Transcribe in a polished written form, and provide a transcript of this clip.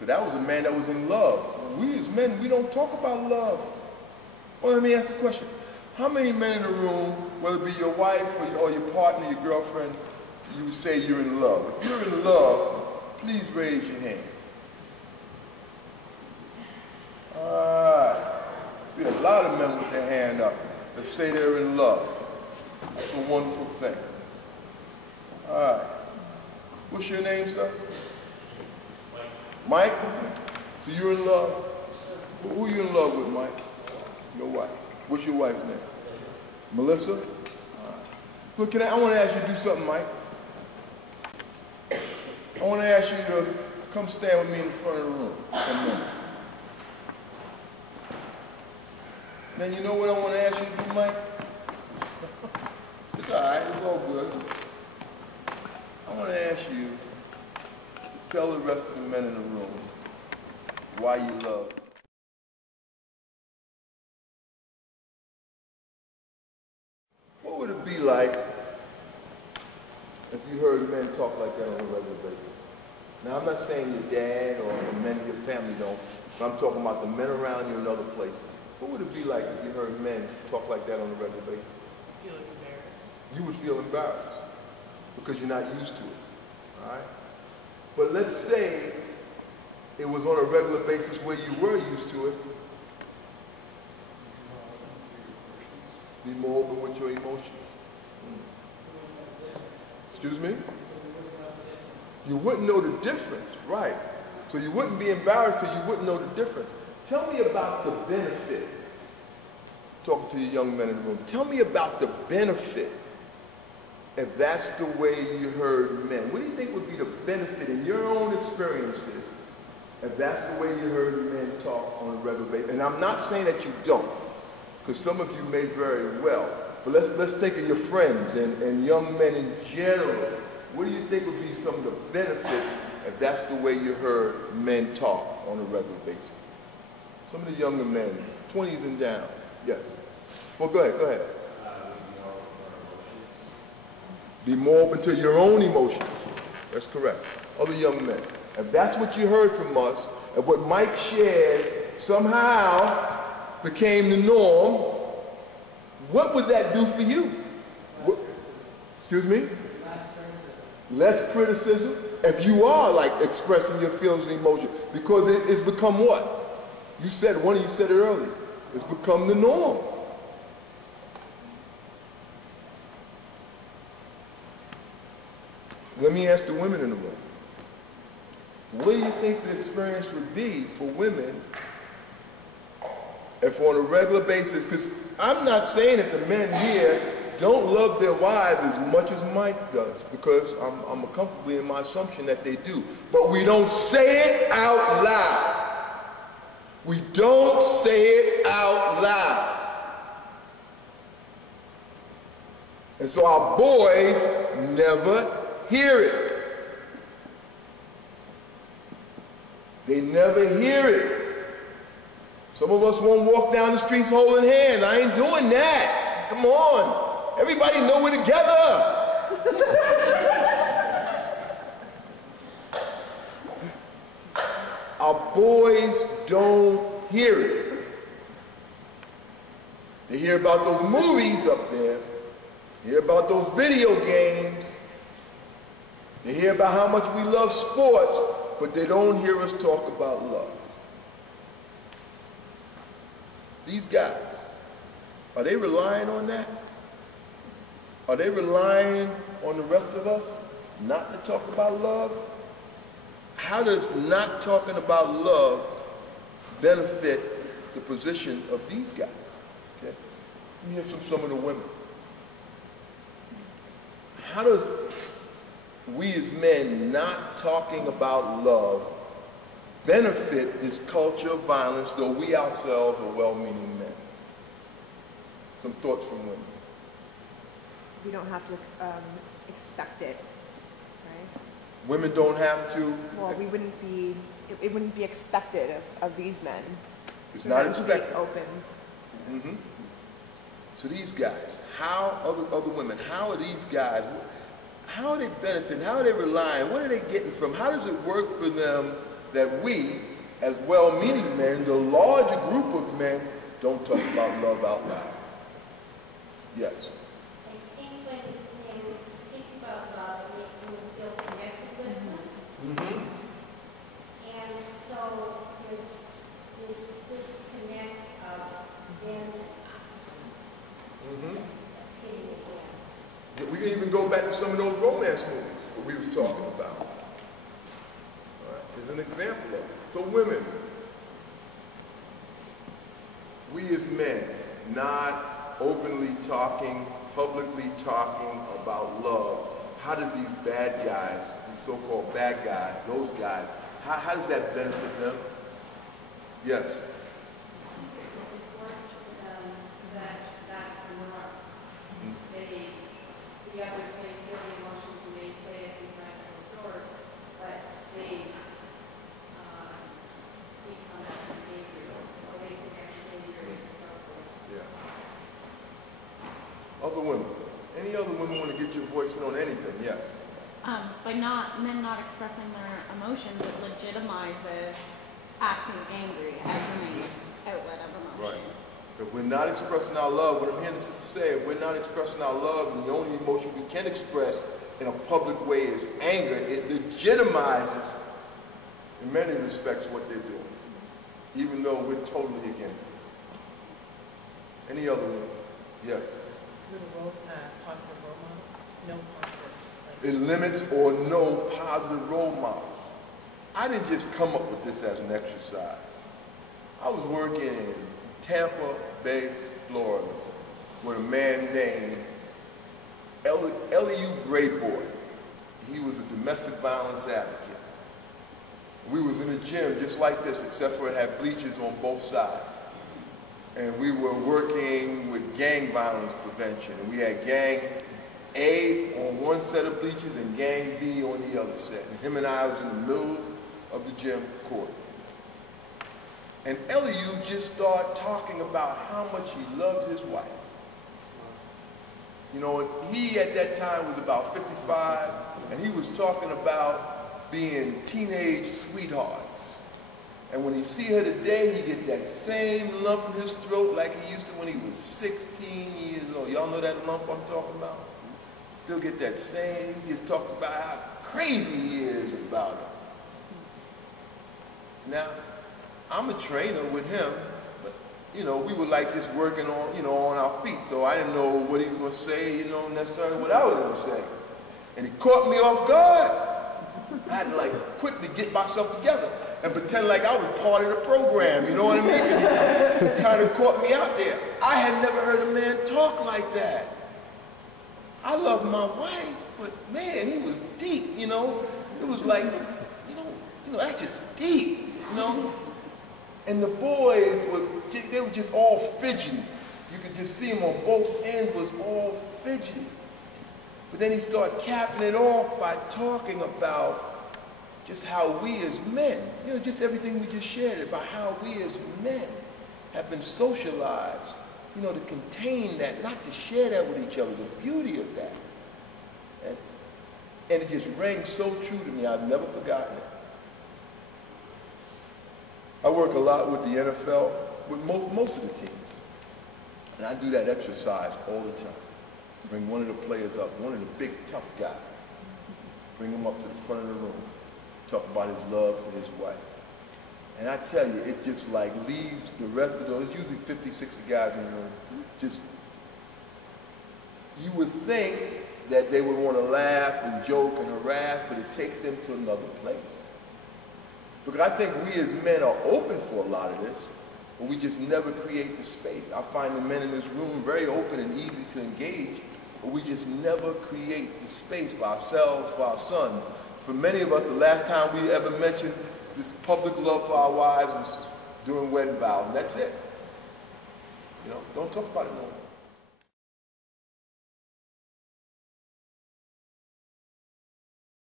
So that was a man that was in love. We as men, we don't talk about love. Well, let me ask a question. How many men in the room, whether it be your wife or your partner, your girlfriend, you would say you're in love? If you're in love, please raise your hand. All right. I see a lot of men with their hand up that say they're in love. That's a wonderful thing. All right. What's your name, sir? Mike? So you're in love? Who are you in love with, Mike? Your wife. What's your wife's name? Melissa? All right. So I want to ask you to do something, Mike. I want to ask you to come stand with me in the front of the room for a minute. Then you know what I want to ask you to do, Mike? It's all right. It's all good. I want to ask you to tell the rest of the men in the room why you love. What would it be like if you heard men talk like that on a regular basis? Now, I'm not saying your dad or the men in your family don't, but I'm talking about the men around you in other places. What would it be like if you heard men talk like that on a regular basis? I feel embarrassed. You would feel embarrassed because you're not used to it, all right? But let's say it was on a regular basis where you were used to it. Be more open with your emotions. Excuse me? You wouldn't know the difference, right? So you wouldn't be embarrassed because you wouldn't know the difference. Tell me about the benefit. Talking to your young men in the room. Tell me about the benefit if that's the way you heard men. What do you think would be the benefit in your own experiences if that's the way you heard men talk on a regular basis? And I'm not saying that you don't, because some of you may very well. But let's think of your friends and young men in general. What do you think would be some of the benefits if that's the way you heard men talk on a regular basis? Some of the younger men, 20s and down. Yes. Well, go ahead. Be more open to your own emotions. That's correct. Other young men. If that's what you heard from us, and what Mike shared somehow became the norm, what would that do for you? Excuse me? Less criticism. If you are like expressing your feelings and emotions, because it's become what? One of you said it earlier. It's become the norm. Let me ask the women in the room. What do you think the experience would be for women if on a regular basis, because I'm not saying that the men here don't love their wives as much as Mike does, because I'm comfortably in my assumption that they do. But we don't say it out loud. We don't say it out loud. And so our boys never hear it. They never hear it. Some of us won't walk down the streets holding hands. I ain't doing that. Come on. Everybody know we're together. Our boys don't hear it. They hear about those movies up there. They hear about those video games. They hear about how much we love sports, but they don't hear us talk about love. These guys, are they relying on that? Are they relying on the rest of us not to talk about love? How does not talking about love benefit the position of these guys? Okay? Let me hear from some of the women. How does we as men not talking about love benefit this culture of violence, though we ourselves are well-meaning men? Some thoughts from women. We don't have to expect it, right? Women don't have to? Well, we wouldn't be, it wouldn't be expected of these men. It's not expected. To be open. Mm-hmm. So these guys, how, other women, how are these guys, how are they benefiting? How are they relying? What are they getting from? How does it work for them that we, as well-meaning men, the larger group of men, don't talk about love out loud. Yes. I think when they speak about love, it makes me feel connected with them. Mm-hmm. And so there's this disconnect of them and us Mm-hmm. hitting against. Yeah, we can even go back to some of those romance movies that we was talking about. All right, as an example of it. So women, we as men, not openly talking, publicly talking about love. How does these bad guys, these so-called bad guys, those guys, how does that benefit them? Yes. That's the norm. The others may feel the emotions and may say it behind closed doors, but they become that behavior, or they think that behavior is appropriate. Yeah. Other women. Any other women want to get your voice in on anything? Yes. By men not expressing their emotions, it legitimizes acting angry as an outlet of emotion. Right. If we're not expressing our love, what I'm hearing the sister say, if we're not expressing our love, and the only emotion we can express in a public way is anger, it legitimizes, in many respects, what they're doing, even though we're totally against it. Any other one? Yes. Positive role models? No positive. It limits or no positive role models. I didn't just come up with this as an exercise. I was working in Tampa Bay, Florida, with a man named Eliu Grayboy. He was a domestic violence advocate. We was in a gym just like this, except for it had bleachers on both sides. And we were working with gang violence prevention. And we had gang A on one set of bleachers and gang B on the other set. And him and I was in the middle of the gym court. And Eliu just started talking about how much he loved his wife. You know, he at that time was about 55, and he was talking about being teenage sweethearts. And when he see her today, he get that same lump in his throat like he used to when he was 16 years old. Y'all know that lump I'm talking about? Still get that same, he just talked about how crazy he is about her. Now, I'm a trainer with him, but, you know, we were like just working on, you know, on our feet. So I didn't know what he was going to say, you know, necessarily what I was going to say. And he caught me off guard. I had to like quickly get myself together and pretend like I was part of the program, you know what I mean? Because he kind of caught me out there. I had never heard a man talk like that. I love my wife, but man, he was deep, you know? It was like, you know, that's just deep, you know? And the boys, they were just all fidgety. You could just see them on both ends was all fidgety. But then he started capping it off by talking about just how we as men, you know, just everything we just shared about how we as men have been socialized, you know, to contain that, not to share that with each other, the beauty of that. And it just rang so true to me, I've never forgotten it. I work a lot with the NFL, with most of the teams. And I do that exercise all the time. Bring one of the players up, one of the big, tough guys. Bring him up to the front of the room. Talk about his love for his wife. And I tell you, it just like leaves the rest of those, usually 50, 60 guys in the room, just, you would think that they would want to laugh and joke and harass, but it takes them to another place. Because I think we as men are open for a lot of this, but we just never create the space. I find the men in this room very open and easy to engage, but we just never create the space for ourselves, for our son. For many of us, the last time we ever mentioned this public love for our wives is during wedding vows, and that's it. You know, don't talk about it no more.